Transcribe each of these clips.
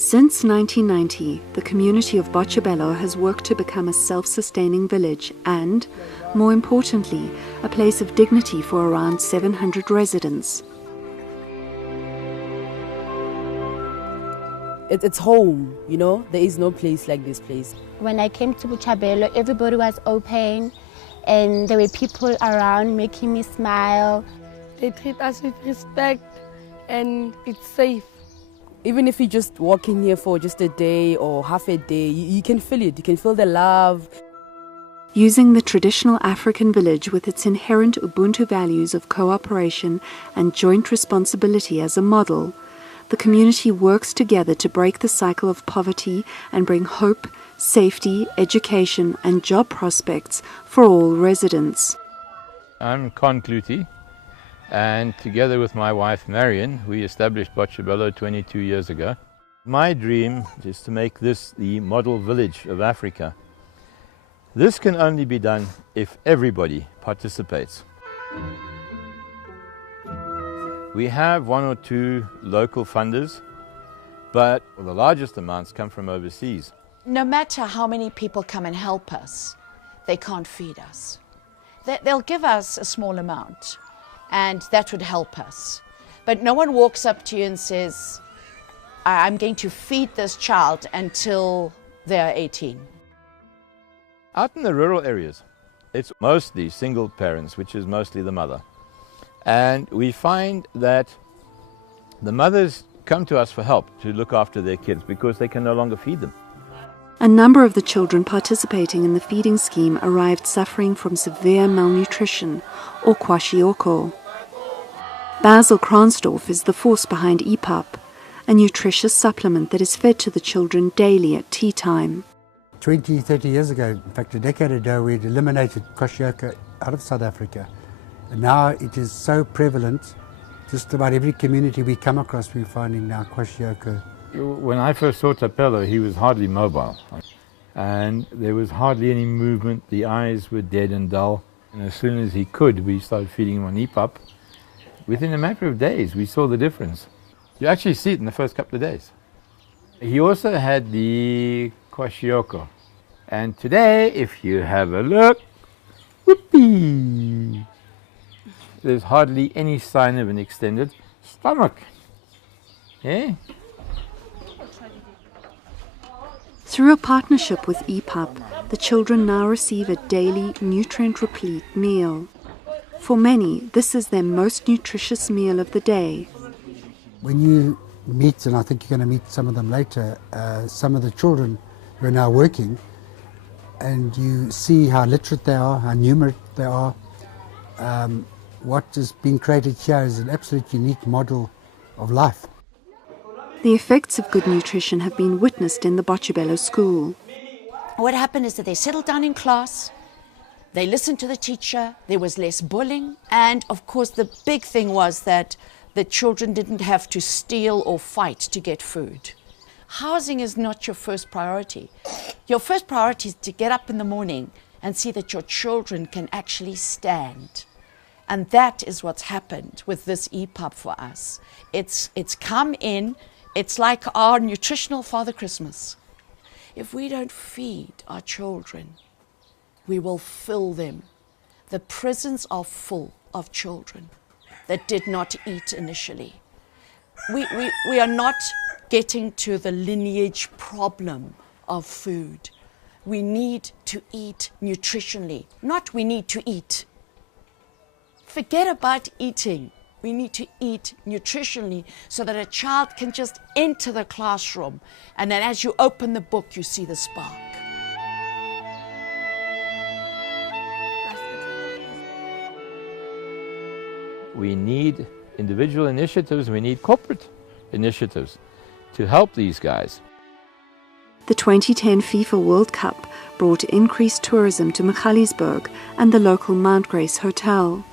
Since 1990, the community of Botshabelo has worked to become a self-sustaining village and, more importantly, a place of dignity for around 700 residents. It's home, you know, there is no place like this place. When I came to Botshabelo, everybody was open and there were people around making me smile. They treat us with respect and it's safe. Even if you're just walking here for just a day or half a day, you can feel it, you can feel the love. Using the traditional African village with its inherent Ubuntu values of cooperation and joint responsibility as a model, the community works together to break the cycle of poverty and bring hope, safety, education and job prospects for all residents. I'm Con Clutie, and together with my wife Marion, we established Botshabelo 22 years ago. My dream is to make this the model village of Africa. This can only be done if everybody participates. We have one or two local funders, but the largest amounts come from overseas. No matter how many people come and help us, they can't feed us. They'll give us a small amount, and that would help us. But no one walks up to you and says, I'm going to feed this child until they're 18. Out in the rural areas, it's mostly single parents, which is mostly the mother. And we find that the mothers come to us for help to look after their kids because they can no longer feed them. A number of the children participating in the feeding scheme arrived suffering from severe malnutrition, or kwashiorkor. Basil Kransdorff is the force behind EPUP, a nutritious supplement that is fed to the children daily at tea time. 20, 30 years ago, in fact a decade ago, we'd eliminated kwashiorkor out of South Africa. And now it is so prevalent, just about every community we come across we're finding now kwashiorkor. When I first saw Tapelo, he was hardly mobile. And there was hardly any movement, the eyes were dead and dull. And as soon as he could, we started feeding him on EPUP. Within a matter of days, we saw the difference. You actually see it in the first couple of days. He also had the kwashiorkor. And today, if you have a look, whoopee! There's hardly any sign of an extended stomach. Eh? Through a partnership with EPUP, the children now receive a daily, nutrient-replete meal. For many, this is their most nutritious meal of the day. When you meet, and I think you're going to meet some of them later, some of the children who are now working, and you see how literate they are, how numerate they are, what is being created here is an absolute unique model of life. The effects of good nutrition have been witnessed in the Botshabelo school. What happened is that they settled down in class, they listened to the teacher, there was less bullying, and of course the big thing was that the children didn't have to steal or fight to get food. Housing is not your first priority. Your first priority is to get up in the morning and see that your children can actually stand. And that is what's happened with this EPUP for us. It's come in, it's like our nutritional Father Christmas. If we don't feed our children, we will fill them. The prisons are full of children that did not eat initially. We are not getting to the lineage problem of food. We need to eat nutritionally, not we need to eat. Forget about eating. We need to eat nutritionally so that a child can just enter the classroom and then as you open the book, you see the spark. We need individual initiatives, we need corporate initiatives to help these guys. The 2010 FIFA World Cup brought increased tourism to Magaliesburg and the local Mount Grace Hotel.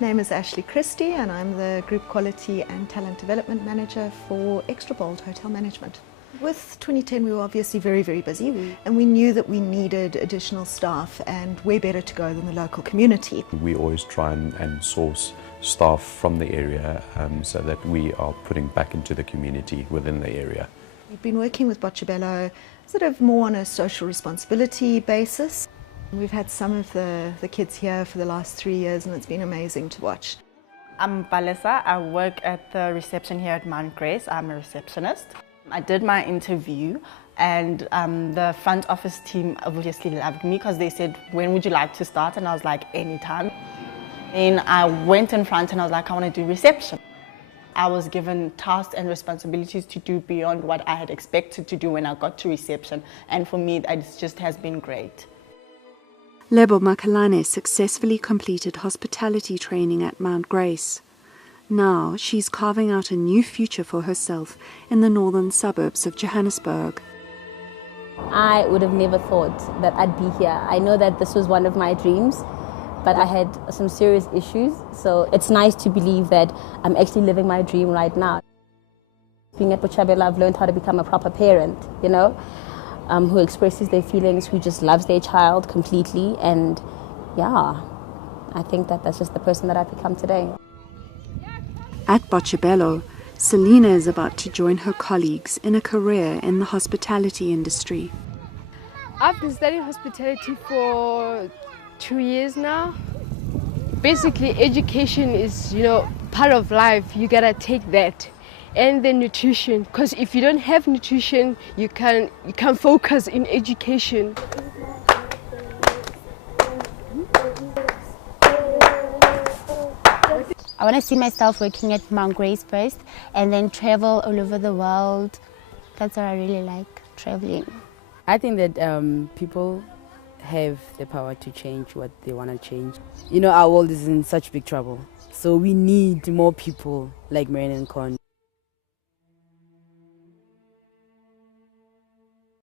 My name is Ashley Christie and I'm the Group Quality and Talent Development Manager for Extra Bold Hotel Management. With 2010 we were obviously very, very busy and we knew that we needed additional staff and where better to go than the local community. We always try and source staff from the area so that we are putting back into the community within the area. We've been working with Botshabelo sort of more on a social responsibility basis. We've had some of the kids here for the last 3 years and it's been amazing to watch. I'm Balesa. I work at the reception here at Mount Grace. I'm a receptionist. I did my interview and the front office team obviously loved me because they said, when would you like to start? And I was like, anytime. And I went in front and I was like, I want to do reception. I was given tasks and responsibilities to do beyond what I had expected to do when I got to reception. And for me, it just has been great. Lebo Makalane successfully completed hospitality training at Mount Grace. Now she's carving out a new future for herself in the northern suburbs of Johannesburg. I would have never thought that I'd be here. I know that this was one of my dreams, but I had some serious issues, so it's nice to believe that I'm actually living my dream right now. Being at Botshabelo, I've learned how to become a proper parent, you know, who expresses their feelings, who just loves their child completely, and yeah, I think that that's just the person that I've become today. At Botshabelo, Selina is about to join her colleagues in a career in the hospitality industry. I've been studying hospitality for 2 years now. Basically, education is, part of life. You gotta take that. And then nutrition, because if you don't have nutrition, you can't focus in education. I want to see myself working at Mount Grace first and then travel all over the world. That's what I really like, traveling. I think that people have the power to change what they want to change. Our world is in such big trouble, so we need more people like Marion and Con.